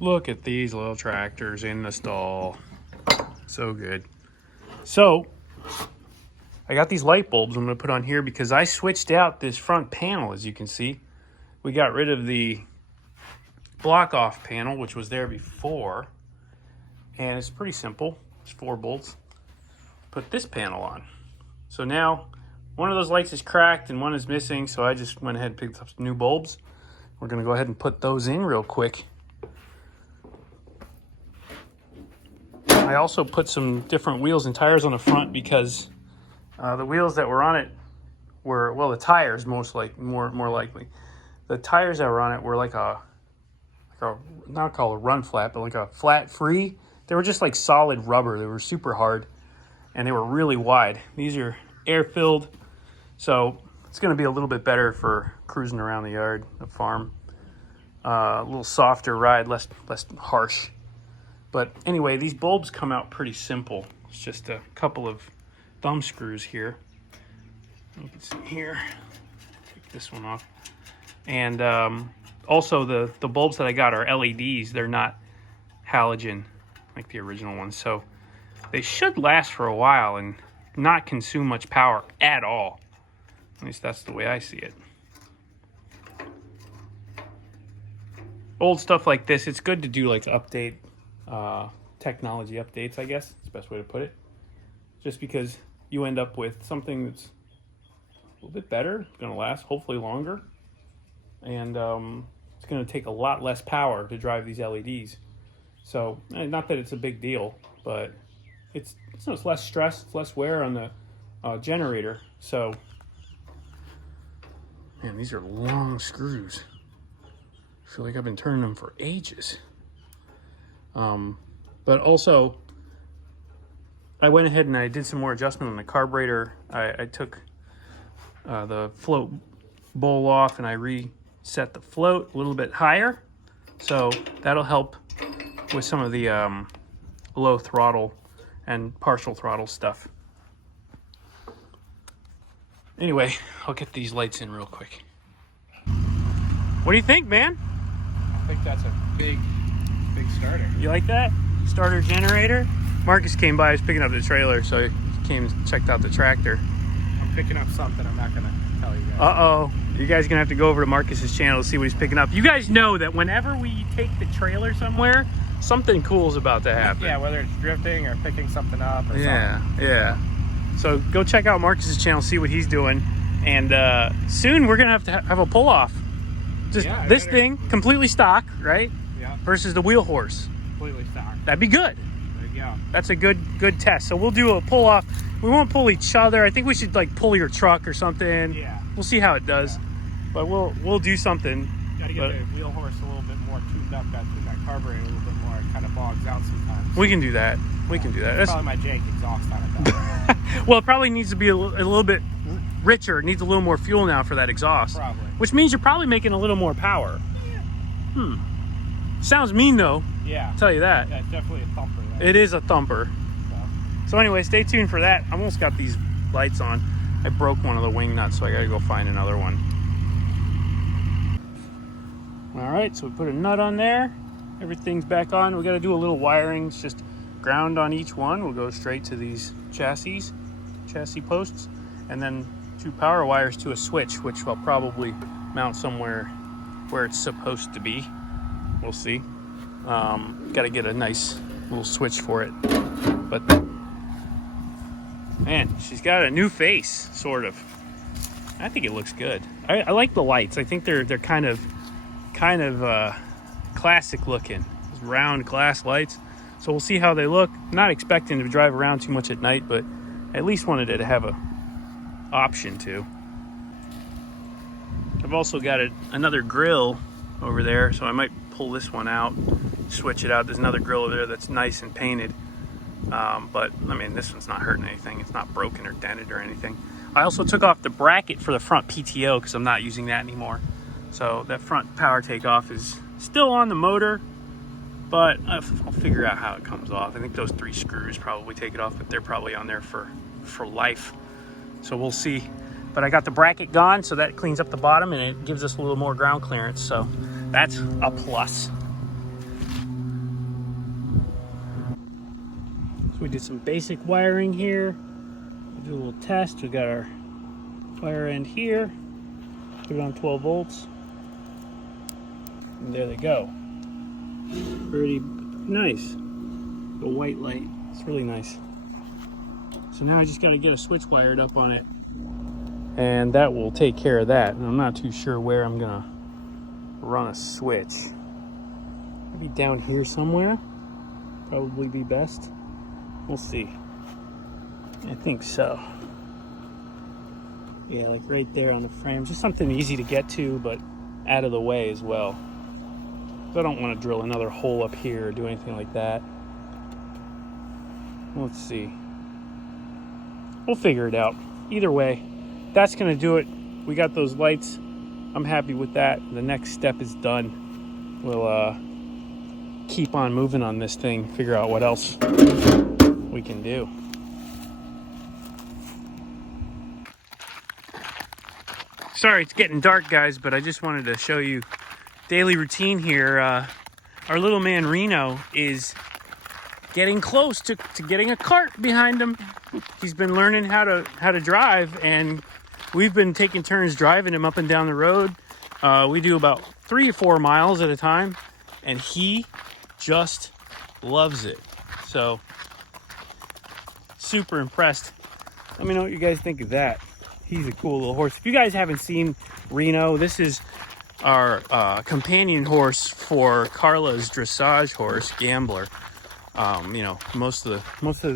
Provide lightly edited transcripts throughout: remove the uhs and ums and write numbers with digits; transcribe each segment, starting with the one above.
Look at these little tractors in the stall. So good. So, I got these light bulbs I'm going to put on here because I switched out this front panel, as you can see. We got rid of the block-off panel, which was there before. And it's pretty simple. It's 4 bolts. Put this panel on. So now, one of those lights is cracked and one is missing, so I just went ahead and picked up some new bulbs. We're going to go ahead and put those in real quick. I also put some different wheels and tires on the front because the wheels that were on it were, well, the tires more likely. The tires that were on it were like a not called a run flat, but like a flat free. They were just like solid rubber. They were super hard and they were really wide. These are air filled, so it's going to be a little bit better for cruising around the yard, the farm. A little softer ride, less harsh. But anyway, these bulbs come out pretty simple. It's just a couple of thumb screws here. You can see here. Take this one off. And also the bulbs that I got are LEDs. They're not halogen like the original ones. So they should last for a while and not consume much power at all. At least that's the way I see it. Old stuff like this, it's good to do like update. Technology updates, I guess is the best way to put it, just because you end up with something that's a little bit better. It's going to last hopefully longer, and it's going to take a lot less power to drive these LEDs. So not that it's a big deal, but it's less stress, it's less wear on the generator. So man, these are long screws. I feel like I've been turning them for ages. But also, I went ahead and I did some more adjustment on the carburetor. I took the float bowl off and I reset the float a little bit higher. So that'll help with some of the low throttle and partial throttle stuff. Anyway, I'll get these lights in real quick. What do you think, man? I think that's a big starter. You like that? Starter generator? Marcus came by, he was picking up the trailer, so he came and checked out the tractor. I'm picking up something I'm not going to tell you guys. Uh-oh. You guys are going to have to go over to Marcus's channel to see what he's picking up. You guys know that whenever we take the trailer somewhere, something cool is about to happen. Yeah, whether it's drifting or picking something up or something. Yeah. So go check out Marcus's channel, see what he's doing. And soon we're going to have a pull-off. Just this thing, completely stock, right? Yeah. Versus the wheel horse. Completely stock. That'd be good. There you go. That's a good test. So we'll do a pull off. We won't pull each other. I think we should like pull your truck or something. Yeah. We'll see how it does. Yeah. But we'll do something. Got to get the wheel horse a little bit more tuned up. Got to tune that carburetor a little bit more. It kind of bogs out sometimes. We can do that. We can do that. That's probably my jank exhaust on it though. Well, it probably needs to be a little bit richer. It needs a little more fuel now for that exhaust. Probably. Which means you're probably making a little more power. Yeah. Sounds mean though. Yeah. I'll tell you that. Yeah, it's definitely a thumper. Though. It is a thumper. So anyway, stay tuned for that. I almost got these lights on. I broke one of the wing nuts, so I gotta go find another one. All right, so we put a nut on there. Everything's back on. We gotta do a little wiring. It's just ground on each one. We'll go straight to these chassis posts, and then 2 power wires to a switch, which I'll probably mount somewhere where it's supposed to be. We'll see. Got to get a nice little switch for it. But man, she's got a new face, sort of. I think it looks good. I like the lights. I think they're kind of classic looking. These round glass lights. So we'll see how they look. Not expecting to drive around too much at night, but at least wanted it to have a option to. I've also got another grill over there, so I might pull this one out, switch it out. There's another grill over there that's nice and painted, but I mean, this one's not hurting anything. It's not broken or dented or anything. I also took off the bracket for the front PTO because I'm not using that anymore. So that front power takeoff is still on the motor, but I'll figure out how it comes off. I think those 3 screws probably take it off, but they're probably on there for life. So we'll see. But I got the bracket gone, so that cleans up the bottom and it gives us a little more ground clearance. So that's a plus. So we did some basic wiring here. We'll do a little test. We got our fire end here. Put it on 12 volts. And there they go. Pretty nice. The white light. It's really nice. So now I just got to get a switch wired up on it. And that will take care of that. And I'm not too sure where I'm going to run a switch. Maybe down here somewhere. Probably be best. We'll see. I think so. Yeah, like right there on the frame. Just something easy to get to, but out of the way as well. I don't want to drill another hole up here or do anything like that. Let's see. We'll figure it out. Either way, that's going to do it. We got those lights. I'm happy with that. The next step is done. We'll keep on moving on this thing, figure out what else we can do. Sorry, it's getting dark, guys, but I just wanted to show you daily routine here. Our little man Reno is getting close to getting a cart behind him. He's been learning how to drive, and we've been taking turns driving him up and down the road. We do about 3 or 4 miles at a time, and he just loves it. So, super impressed. Let me know what you guys think of that. He's a cool little horse. If you guys haven't seen Reno, this is our companion horse for Carla's dressage horse, Gambler. You know, most of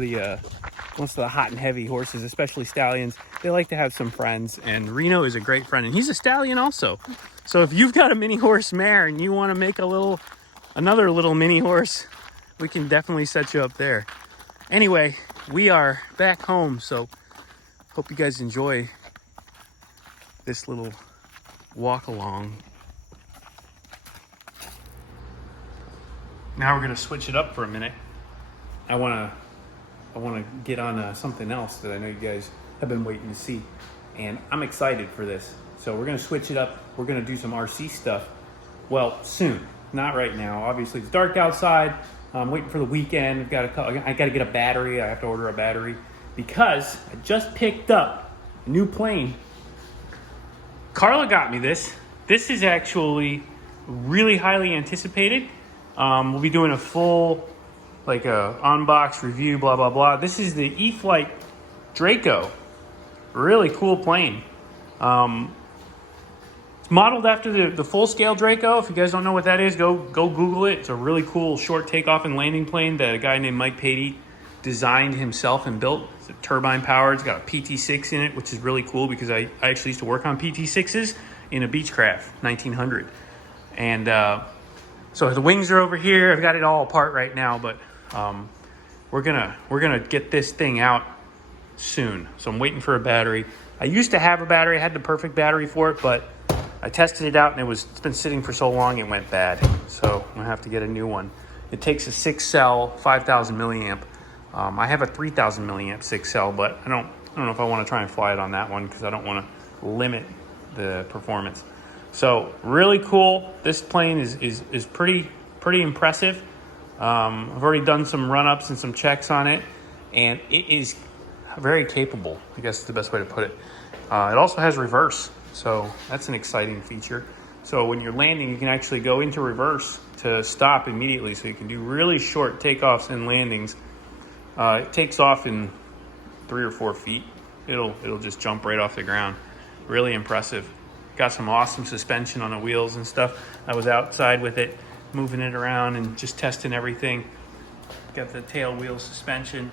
the hot and heavy horses, especially stallions, they like to have some friends, and Reno is a great friend, and he's a stallion also. So if you've got a mini horse mare and you want to make another little mini horse, we can definitely set you up there. Anyway, we are back home, so hope you guys enjoy this little walk along. Now we're gonna switch it up for a minute. I wanna get on something else that I know you guys have been waiting to see, and I'm excited for this. So we're gonna switch it up. We're gonna do some RC stuff. Well, soon, not right now. Obviously, it's dark outside. I'm waiting for the weekend. I gotta get a battery. I have to order a battery because I just picked up a new plane. Carla got me this. This is actually really highly anticipated. We'll be doing a full, unbox review, blah, blah, blah. This is the E-flite Draco. Really cool plane. It's modeled after the full-scale Draco. If you guys don't know what that is, go Google it. It's a really cool short takeoff and landing plane that a guy named Mike Patey designed himself and built. It's turbine powered. It's got a PT6 in it, which is really cool because I actually used to work on PT6s in a Beechcraft 1900. And so the wings are over here. I've got it all apart right now, but we're gonna get this thing out soon. So I'm waiting for a battery. I used to have a battery. I had the perfect battery for it, but I tested it out and it's been sitting for so long it went bad. So I'm gonna have to get a new one. It takes a 6-cell, 5,000 milliamp. I have a 3,000 milliamp 6-cell, but I don't know if I want to try and fly it on that one because I don't want to limit the performance. So really cool. This plane is pretty impressive. I've already done some run-ups and some checks on it, and it is very capable, I guess is the best way to put it. It also has reverse, so that's an exciting feature. So when you're landing, you can actually go into reverse to stop immediately, so you can do really short takeoffs and landings. It takes off in 3 or 4 feet. It'll just jump right off the ground. Really impressive. Got some awesome suspension on the wheels and stuff. I was outside with it, moving it around and just testing everything. Got the tail wheel suspension.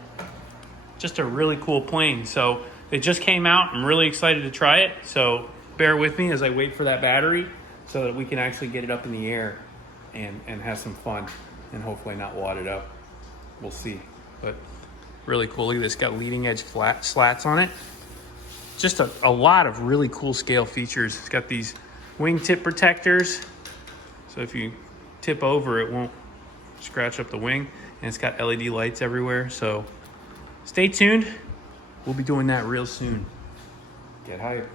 Just a really cool plane. So it just came out. I'm really excited to try it. So bear with me as I wait for that battery so that we can actually get it up in the air and have some fun and hopefully not wad it up. We'll see. But really cool. Look at this. Got leading edge slats on it. Just a lot of really cool scale features. It's got these wingtip protectors. So if you tip over, it won't scratch up the wing, and it's got LED lights everywhere. So stay tuned. We'll be doing that real soon. Get higher.